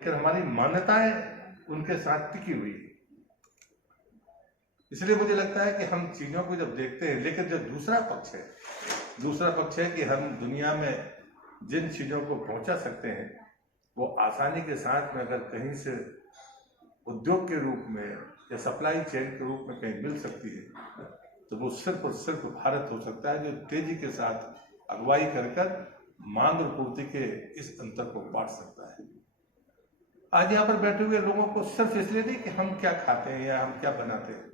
लेकिन हमारी मान्यताएं उनके साथ टिकी हुई है। इसलिए मुझे लगता है कि हम चीजों को जब देखते हैं, लेकिन जो दूसरा पक्ष है कि हम दुनिया में जिन चीजों को पहुंचा सकते हैं वो आसानी के साथ में अगर कहीं से उद्योग के रूप में या सप्लाई चेन के रूप में कहीं मिल सकती है तो वो सिर्फ और सिर्फ भारत हो सकता है, जो तेजी के साथ अगुवाई कर मांग और पूर्ति के इस अंतर को बांट सकता है। आज यहाँ पर बैठे हुए लोगों को सिर्फ इसलिए नहीं कि हम क्या खाते हैं या हम क्या बनाते हैं,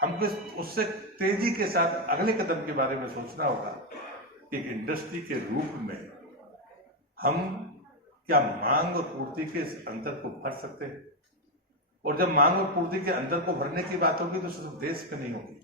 हमको उससे तेजी के साथ अगले कदम के बारे में सोचना होगा कि एक इंडस्ट्री के रूप में हम क्या मांग और पूर्ति के इस अंतर को भर सकते हैं। और जब मांग और पूर्ति के अंतर को भरने की बात होगी तो सिर्फ देश में नहीं होगी,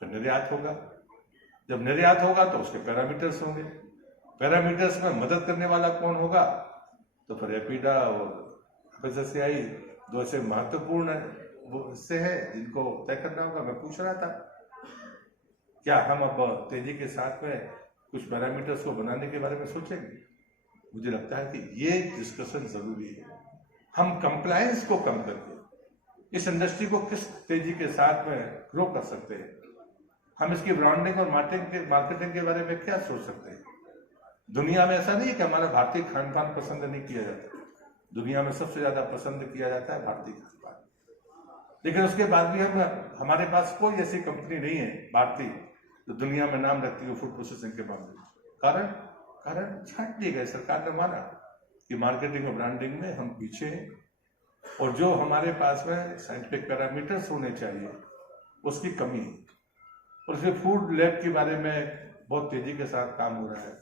तो निर्यात होगा। जब निर्यात होगा तो उसके पैरामीटर्स होंगे, पैरामीटर्स में मदद करने वाला कौन होगा, तो फिर एपीडा और एफएसएसएआई दो ऐसे महत्वपूर्ण वो हिस्से हैं जिनको तय करना होगा। मैं पूछ रहा था क्या हम अब तेजी के साथ में कुछ पैरामीटर्स को बनाने के बारे में सोचेंगे। मुझे लगता है कि ये डिस्कशन जरूरी है। हम कंप्लायंस को कम करके इस इंडस्ट्री को किस तेजी के साथ में ग्रो कर सकते हैं, हम इसकी ब्रांडिंग और मार्केटिंग के बारे में क्या सोच सकते हैं। दुनिया में ऐसा नहीं है कि हमारा भारतीय खान पान पसंद नहीं किया जाता, दुनिया में सबसे ज्यादा पसंद किया जाता है भारतीय खान पान, लेकिन उसके बाद भी हमारे पास कोई ऐसी कंपनी नहीं है भारतीय जो दुनिया में नाम रखती है फूड प्रोसेसिंग के मामले में। कारण छांट दिए गए, सरकार ने माना कि मार्केटिंग और ब्रांडिंग में हम पीछे हैं और जो हमारे पास में साइंटिफिक पैरामीटर्स होने चाहिए उसकी कमी है। और फिर फूड लैब के बारे में बहुत तेजी के साथ काम हो रहा है।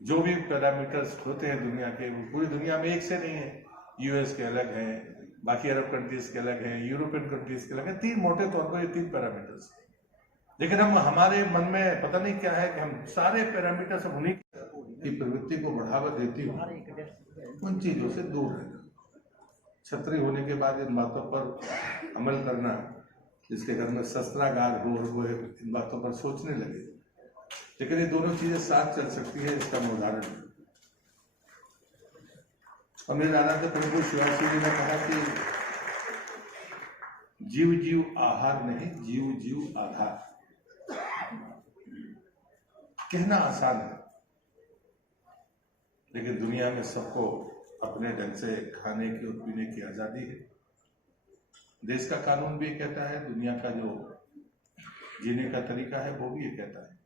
जो भी पैरामीटर्स होते हैं दुनिया के, वो पूरी दुनिया में एक से नहीं है। यूएस के अलग हैं, बाकी अरब कंट्रीज के अलग हैं, यूरोपियन कंट्रीज के अलग हैं। तीन मोटे तौर पर ये तीन पैरामीटर्स, लेकिन हम हमारे मन में पता नहीं क्या है कि हम सारे पैरामीटर्स हम उन्हीं की प्रवृत्ति को बढ़ावा देती हूँ, उन चीजों से दूर रहना। छतरी होने के बाद इन बातों पर अमल करना, जिसके घर में शस्त्रागार हो और वो इन बातों पर सोचने लगे, लेकिन ये दोनों चीजें साथ चल सकती है, इसका मैं उदाहरण दूं। मेरे आराध्य प्रभु शिवाजी जी ने कहा कि जीव जीव आहार नहीं, जीव जीव आधार। कहना आसान है, लेकिन दुनिया में सबको अपने ढंग से खाने की और पीने की आजादी है। देश का कानून भी कहता है, दुनिया का जो जीने का तरीका है वो भी ये कहता है।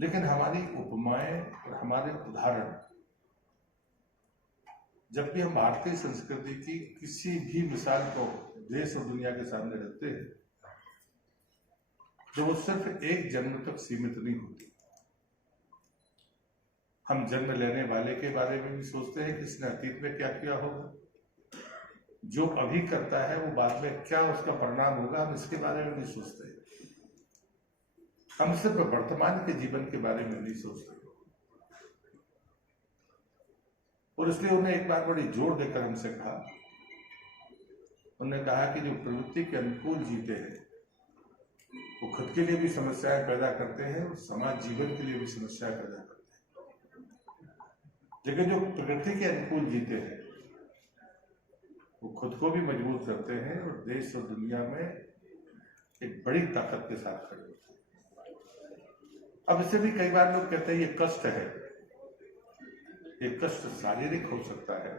लेकिन हमारी उपमाएं और हमारे उदाहरण, जब भी हम भारतीय संस्कृति की किसी भी मिसाल को देश और दुनिया के सामने रखते हैं तो वो सिर्फ एक जन्म तक सीमित नहीं होती। हम जन्म लेने वाले के बारे में भी सोचते हैं कि इसने अतीत में क्या किया होगा, जो अभी करता है वो बाद में क्या उसका परिणाम होगा, हम इसके बारे में नहीं सोचते। हम सिर्फ वर्तमान के जीवन के बारे में नहीं सोचते। और इसलिए उन्हें एक बार बड़ी जोर देकर हमसे कहा, उन्होंने कहा कि जो प्रवृत्ति के अनुकूल जीते हैं वो खुद के लिए भी समस्याएं पैदा करते हैं और समाज जीवन के लिए भी समस्याएं पैदा करते हैं। लेकिन जो प्रकृति के अनुकूल जीते हैं वो खुद को भी मजबूत करते हैं और देश और दुनिया में एक बड़ी ताकत के साथ खड़े होते हैं। अब इससे भी कई बार लोग कहते हैं ये कष्ट है, ये कष्ट शारीरिक हो सकता है,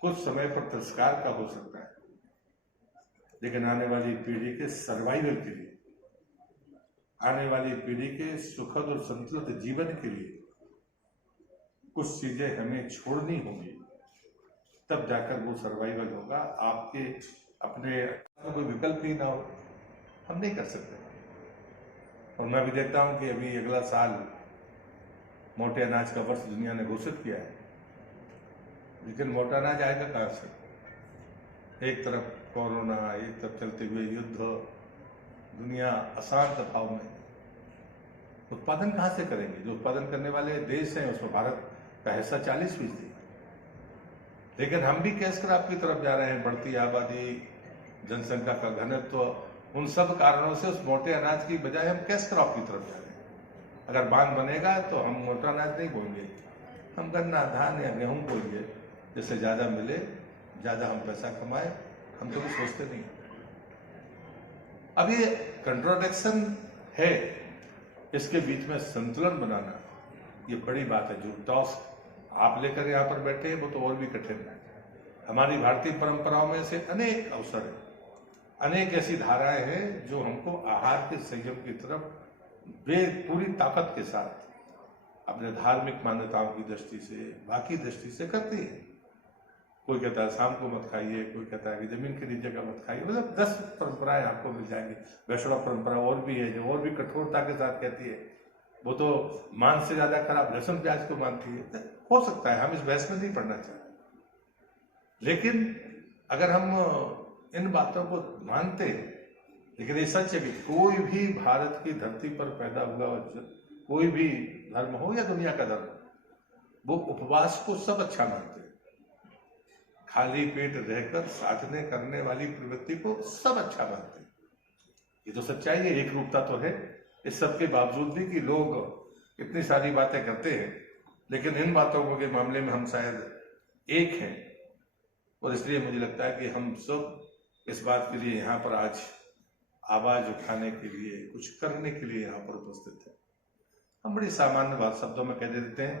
कुछ समय पर तिरस्कार का हो सकता है, लेकिन आने वाली पीढ़ी के सर्वाइवल के लिए, आने वाली पीढ़ी के सुखद और संतुलित जीवन के लिए कुछ चीजें हमें छोड़नी होंगी, तब जाकर वो सर्वाइवल होगा। आपके अपने कोई विकल्प ही ना हो, हम नहीं कर सकते। और मैं भी देखता हूं कि अभी अगला साल मोटे अनाज का वर्ष दुनिया ने घोषित किया है, लेकिन मोटा अनाज आएगा कहां से। एक तरफ कोरोना, एक तरफ चलते हुए युद्ध, दुनिया अशांत भाव में, उत्पादन कहां से करेंगे। जो उत्पादन करने वाले देश हैं उसमें भारत का हिस्सा 40%, लेकिन हम भी कैश क्रॉप की तरफ जा रहे हैं। बढ़ती आबादी, जनसंख्या का घनत्व, उन सब कारणों से उस मोटे अनाज की बजाय हम कैश क्रॉप की तरफ जा रहे हैं। अगर बांध बनेगा तो हम मोटा अनाज नहीं बोएंगे, हम गन्ना, धान या गेहूं बोलिए, जैसे ज़्यादा मिले, ज़्यादा हम पैसा कमाए, हम तो कुछ सोचते नहीं। अब ये कंट्रोडिक्शन है, इसके बीच में संतुलन बनाना ये बड़ी बात है। जो टास्क आप लेकर यहाँ पर बैठे हैं वो तो और भी कठिन है। हमारी भारतीय परंपराओं में से अनेक अवसर है, अनेक ऐसी धाराएं हैं जो हमको आहार के संयम की तरफ पूरी ताकत के साथ अपने धार्मिक मान्यताओं की दृष्टि से, बाकी दृष्टि से करती है। कोई कहता है शाम को मत खाइए, कोई कहता है कि जमीन के नीचे का मत खाइए, मतलब 10 परंपराएं आपको मिल जाएंगी। वैष्णव परंपरा और भी है जो और भी कठोरता के साथ कहती है, वो तो मांस से ज्यादा खराब लहसुन प्याज को मानती है। हो सकता है, हम इस बहस में नहीं पढ़ना चाहते, लेकिन अगर हम इन बातों को मानते हैं, लेकिन ये सच है कि कोई भी भारत की धरती पर पैदा हुआ कोई भी धर्म हो या दुनिया का धर्म, वो उपवास को सब अच्छा मानते हैं। खाली पेट रहकर साधने करने वाली प्रवृत्ति को सब अच्छा मानते हैं। ये तो सच्चाई है, एक रूपता तो है। इस सब के बावजूद भी कि लोग इतनी सारी बातें करते हैं, लेकिन इन बातों के मामले में हम शायद एक हैं। और इसलिए मुझे लगता है कि हम सब इस बात के लिए यहाँ पर आज आवाज उठाने के लिए, कुछ करने के लिए यहाँ पर उपस्थित है। हम बड़ी सामान्य बात शब्दों में कह देते हैं,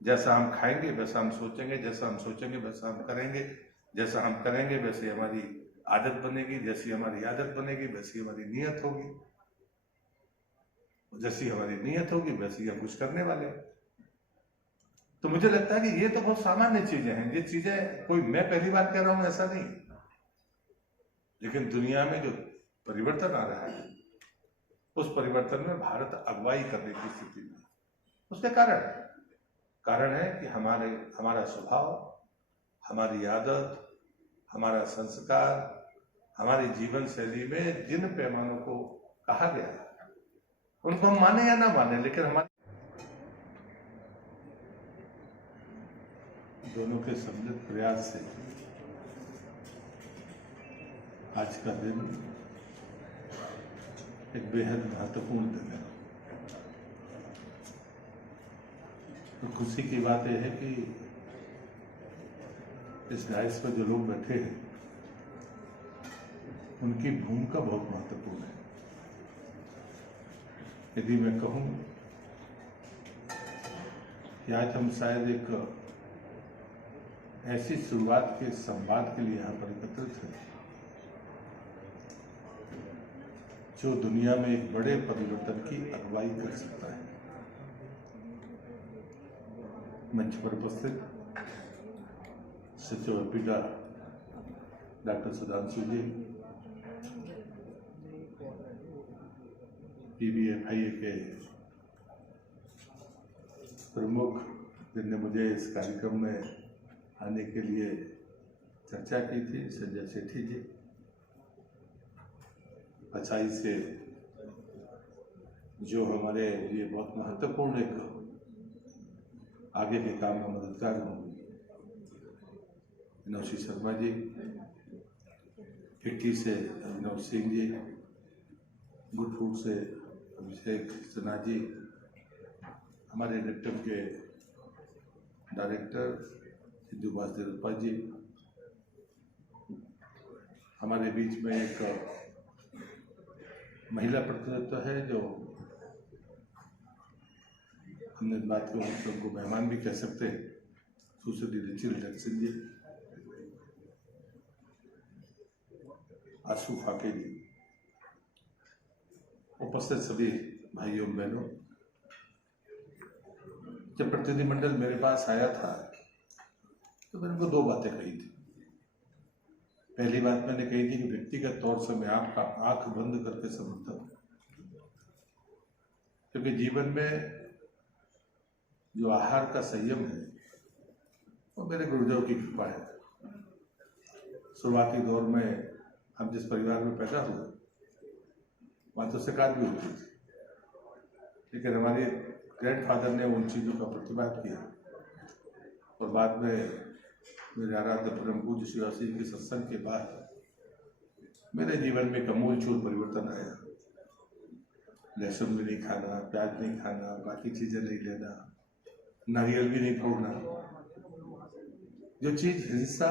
जैसा हम खाएंगे वैसा हम सोचेंगे, जैसा हम सोचेंगे वैसा हम करेंगे, जैसा हम करेंगे वैसे हमारी आदत बनेगी, जैसी हमारी आदत बनेगी वैसी हमारी नीयत होगी, जैसी हमारी नीयत होगी वैसी हम कुछ करने वाले हैं। तो मुझे लगता है कि ये तो बहुत सामान्य चीजें हैं। ये चीजें कोई मैं पहली बार कह रहा हूं ऐसा नहीं, लेकिन दुनिया में जो परिवर्तन आ रहा है, उस परिवर्तन में भारत अगुवाई करने की स्थिति में। उसके कारण है कि हमारा स्वभाव, हमारी आदत, हमारा संस्कार, हमारी जीवन शैली में जिन पैमानों को कहा गया उनको हम माने या ना माने, लेकिन हमारे दोनों के सम्मिलित प्रयास से आज का दिन एक बेहद महत्वपूर्ण दिन है। तो खुशी की बात यह है कि इस डायस पर जो लोग बैठे हैं उनकी भूमिका बहुत महत्वपूर्ण है। यदि मैं कहूं कि आज हम शायद एक ऐसी शुरुआत के संवाद के लिए यहाँ पर एकत्रित हैं जो दुनिया में एक बड़े परिवर्तन की अगुवाई कर सकता है। मंच पर उपस्थित सचिव अर्पिता डॉक्टर सुधांशु जी, PBFIA के प्रमुख जिनने मुझे इस कार्यक्रम में आने के लिए चर्चा की थी, संजय सेठी जी, अचाई से जो हमारे लिए बहुत महत्वपूर्ण एक आगे के काम में मददगार होंगे, नौशी शर्मा जी, फिक्की से अभिनव सिंह जी, गुड फूड से अभिषेक सिन्हा जी, हमारे नेटम के डायरेक्टर सिद्धू वासुदेव जी, हमारे बीच में एक महिला प्रतिनिधित्व है जो हमने इस बात को उनको मेहमान भी कह सकते हैं, सुश्री रिचिल जैक्सन जी, आशु फाके जी, उपस्थित सभी भाइयों बहनों। जब प्रतिनिधिमंडल मेरे पास आया था तो मैंने उनको दो बातें कही थी। पहली बात मैंने कही थी कि व्यक्तिगत तौर से मैं आपका आंख बंद करके समझता हूं, क्योंकि जीवन में जो आहार का संयम है वो मेरे गुरुदेव की कृपा है। शुरुआती दौर में हम जिस परिवार में पैदा हुए वहाँ तो शिकार भी होती थी, लेकिन हमारे ग्रैंडफादर ने उन चीज़ों का प्रतिवाद किया और बाद में मेरे आराध्य परम पूज्य शिवासी जी के सत्संग के बाद मेरे जीवन में एक अमूलचूल परिवर्तन आया। लहसुन भी नहीं खाना, प्याज नहीं खाना, बाकी चीज़ें नहीं लेना, नारियल भी नहीं फोड़ना। जो चीज हिंसा